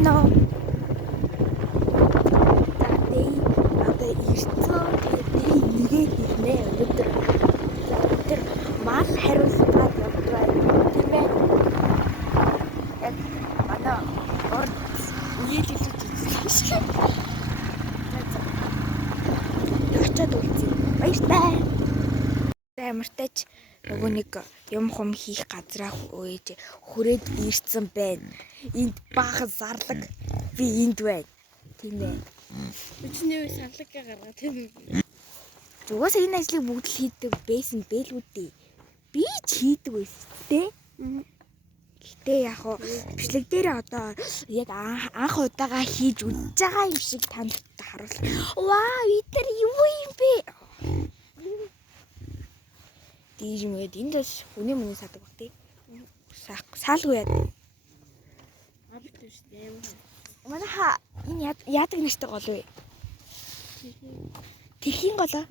Сайн уу? Одоо ирцэн нэгээд ирнэ өнөөдөр мал хариулцаад явдаг тийм ээ. Яг манай орд үеэлэлж үзсэн шиг. Очоод үлзээ. Баяртай. Амартач нөгөө нэг юм хум хийх газраа хүрээд ирсэн байна. Энд баахан зарлаг би энд байна. Тийм ээ. Өчнөө сарлагаа гаргаа тийм үү? Зүгээс энэ ажлыг бүгд л хийдэг байсан бэлүүд дээ. Би ч хийдэг байсан тий. Гэтэ яг хоо бичлэг дээр одоо яг анх удаага хийж үзэж байгаа юм шиг танд харуулах. Вау, эдгээр юу юм бэ? Диж мэд энд бас хүний садаг баг тий. Саалгүй яа. Абт биш дээ. Манайха энэ яадаг нэртэй гол вэ? Тэрхийн голоо.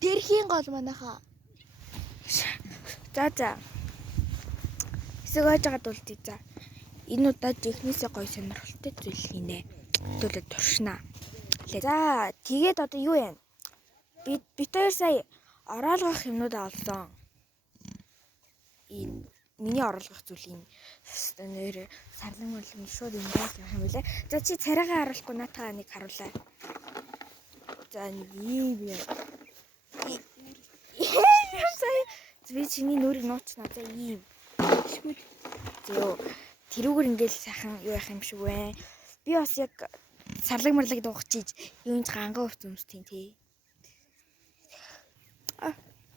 Тэрхийн гол манайха. За. Хэсэг ойж байгаа дуултыг за. Энэ удаад ихнээсээ гоё сонирхолтой зүйл хийнэ. Төлөд туршнаа. За, тэгээд одоо юу вэ? Бид хоёр сая оруулах юмнуудаа олсон. Миний оруулах зүйл юм. Нэр сарлан мөрлөм шууд ингэж явах юм билээ. За чи царайгаа харуулахгүй наатаа нэг харуулаа. За нэг юм бэ. Би чиний нүрийг нууцнаа. За ийм. Шгүй. Зөө. Тэрүүгээр ингээл сайхан юу яах юм шиг вэ? Би бас яг сарлаг марлаг дуугах чиж юунч гангаа өвц өмстийн тий.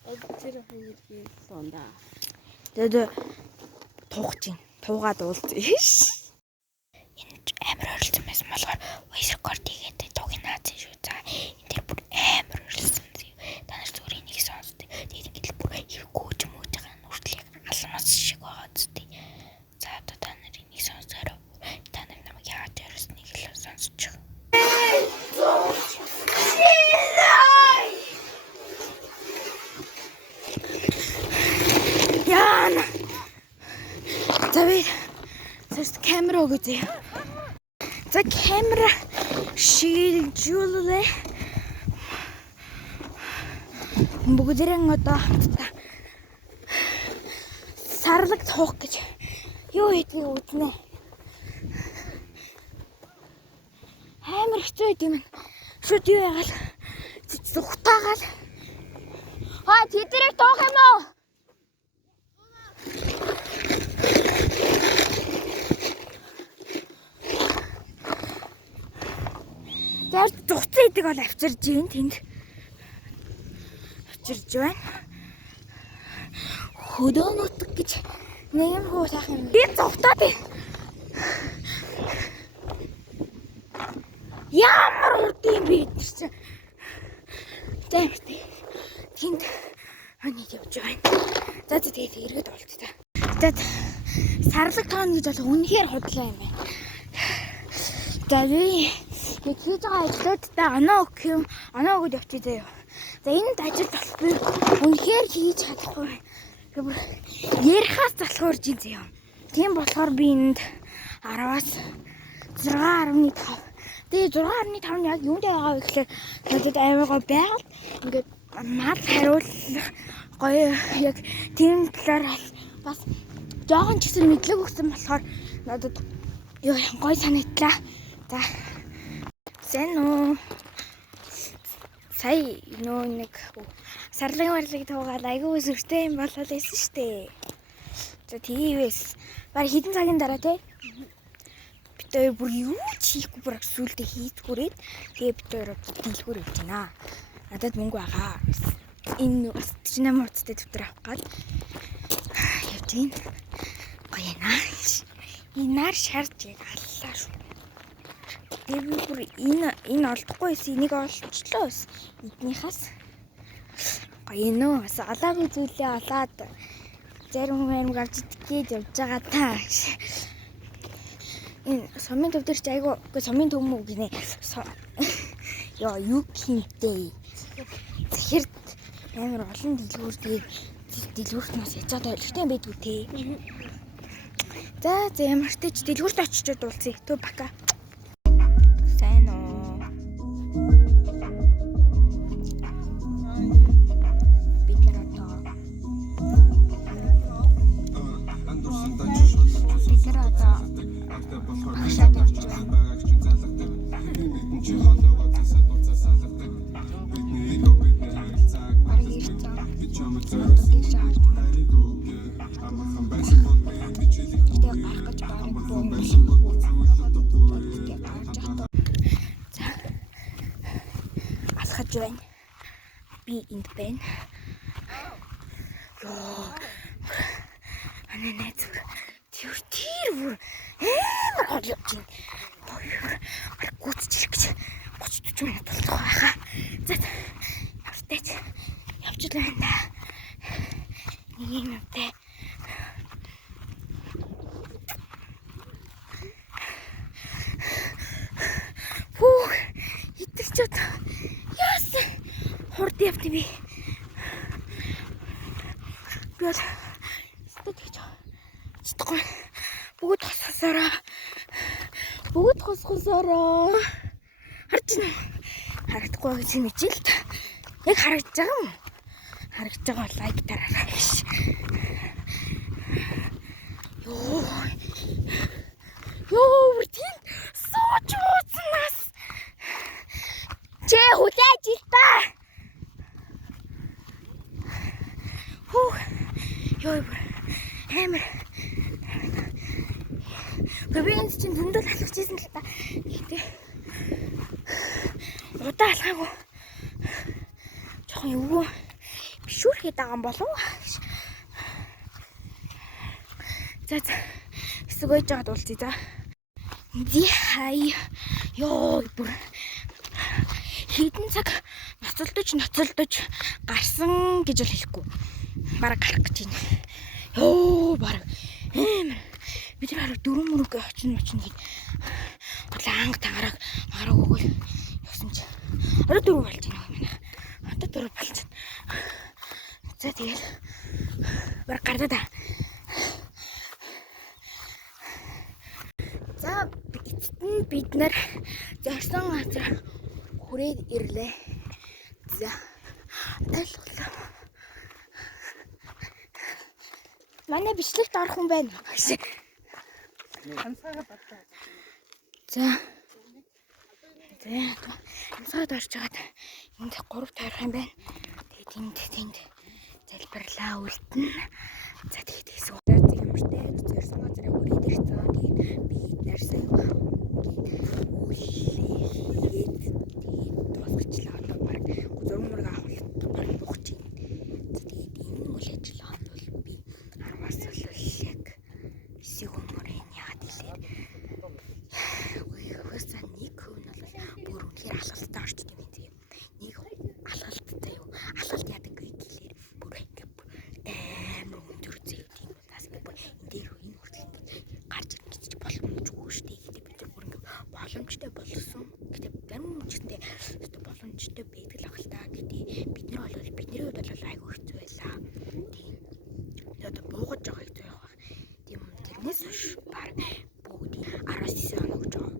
Тэр хоёрын сонда. Тэгээд туух чинь туугаад уулзъя ш. Энэ амар оролцсон байсан болохоор voice record хийгээд тууг наац шүү. За энэ тэр бүр амар оролцсон. Та нар зүгээр энийг сонсдог. Тэгээд ингээд бүр гүйж мууж байгаа нүртлийг алмаас шиг байгаа зү. За одоо та нар энийг сонсороо. Та нар намайг яаж оролцсныг л сонсож байгаа. Яна. За камера өгөөе. За камера шилжүүлээ. Бүгдээрээ одоо хамтдаа сарлаг туух гэж юу хийдгийг үзнэ. Амар хэцүү юм. Шууд юу яагаал зүгтаагаал. Тэдэрийг туух юм уу? Тэр зүгтээ идэг бол авчирж гин тэнд. Авчирж байна. Хөдөө нутаг гэж нэг юм хөө сайхан юм. Би зүгтаад би. Ямар урд юм бэ чи? Тэмтэй. Тэнд хоног явж байна. За тэгээд эргээд болт та. Тэгээд сарлаг тоон гэж бол үнэхээр худлаа юм байна. Тэгээд яг хийж байгаа ажлуудтай оноо өгöd явчих заяа. За энд ажил болох би үнэхээр хийж чадахгүй. Ярихаас залхуурж ин заяа. Тийм болохоор би энд 10-аас 6.5. Тэгээ 6.5 нь яг юундээ байгаа вэ гэхээр надад амар гоё байгаль. Ингээд мал хариулах гоё яг тийм талаар бас жоохон ч гэсэн мэдлэг өгсөн болохоор надад юу гоё санагдлаа. За сайн уу? Сая нэг сарлаг туугаад айгүй зүрхтэй юм болол байсан штэ. За тийвээс баг хэдэн цагийн дараа те бид хоёр бүр юу ч хийхгүй бүр сүултээ хийцгүүрээд тэгээ бид хоёр дийлгүүр явж байна. Надад мөнгө байгаа. Энэ бас 48 хуудастай дэвтэр авах гал явж байна. Гоё наа. Инаар шарж яг аллаа шүү. Тэгээ би бүр энэ олдохгүйс энийг олчлоо бас эднийхээс гоё нөө бас олаагүй зүйлээ олоод зарим хүмүүс авч идэх гэж явж байгаа та. Энэ сумын төв дээр ч айгүй сумын төв мүү гинэ. Яа юу хинтэй. Захирд амар олон дэлгүүр тэгээд дэлгүүртнээс яцаад ойлгохтой байдгүй те. За ямар ч тач дэлгүүрт очиж уулзъя. Төө бака. Сайн уу? Бид нар одоо багшаад явж байна. Алхаж байна. Би энд байна. Йоо. Анаа найз бүр тэр амар гол явж байна. Боёр гүцчих гэж 30-40 минут болох байхаа. За явтаач явж л байна да. Нэг юм үнтэй. Фух, хитэрчээд яасан хурд явт би. Би бол статич чадахгүй. Бүгд хосгосороо. Харж байна. Харагдахгүй гэж мэдээ л та. Яг харагдаж байгаа юм. Харагдаж байгаа бол лайк дараарай гэж. Йоо, тийм сууж ууцнаас. Чи хүлээж ил та. Йоо, амар. Гүбэнс чинь зөндөл алхаж ирсэн л та. Гэтэ удаа алхаагүй. Жохон эвгүй бишүүрхэд байгаа юм болов уу? За хэсэг ойж байгаад уулзъя за. Ди хай. Йоо бүр хитэн цаг ноцолдож гарсан гэж л хэлэхгүй. Бараг гарах гэж байна. Йоо бараг амар. Бид нар дөрөв мөрөг очно гээд анх тагараг гараг өгөөл явсан чи. Одоо дөрөв болж байна юм байна. Одоо дөрөв болж байна. За тэгэл бараг гардаа да. За эцэст бид нар зорсон газар хүрээд ирлээ. За тайлбарлаа. Манай бичлэгт орох хүн байна. Ансаага батлаа. За. Ансаад орж байгаад энд 3 тойрох юм байна. Тэгээд энд залбирлаа үлдэн. За тэгээд хэсэг ямартай зорсон газар хүрээд ирсэн. Тэгээд бид нарсаа дуусгачлаа. Одоо баг 6 мөрөг авалт баг бухаж байна. Тэгээд энэ үйл ажиллагаанд бол би 10-аас л яг 9 хүмүүрийн яагаад хэлээ. Хөөсөн нэг хүн бол бүр үнээр алхалттай орчд юм тийм. Нэг алхалттай юу? Алхалт яадаг гэхлээр бүр ингэ амар өндөр зэв тийм бас ингэ энэ дээр энэ хүртэл ингэ гарч ирэх гэж боломжгүй шүү дээ. Гэтэ бид нар бүр ингэ боломжтой болсон. Гэтэ зарим хүнчтэй боломжтой байдаг л ахал та. Гэтэ бид нар бол бидний хувьд бол айгүй хэцүү байлаа. Тийм. Одоо буугаж байгаа хэцүү явах. Тийм тэрнээс биш баг бүгд 19 хоног гэж байгаа.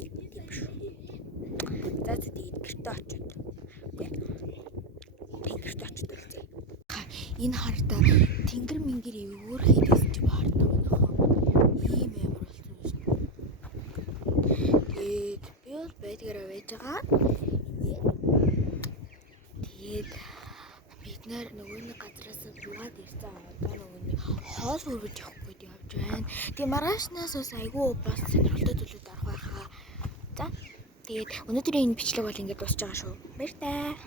Тийм тэгэхээр тийм шүү. За тэгээд гэртээ очиод. Гэртээ очиод үлзээ. Энэ харта тэнгэр мингэр өвөр хийдсэн чи баардаа өнөхөө. Ийм амар болсон шүү. Тэгээд би бол байдгаараа байж байгаа. Тэгээд бид нар нөгөө нэг газараас буугаад ирсэн. Одоо нөгөө нэг хоол хөргөж явах гээд явж байна. Тэгээ маргаашнаас бас айгүй бас сонирхолтой зүйлүүд арах байхаа. За тэгээд өнөөдрийн энэ бичлэг бол ингэж дуусж байгаа шүү. Баяр таа.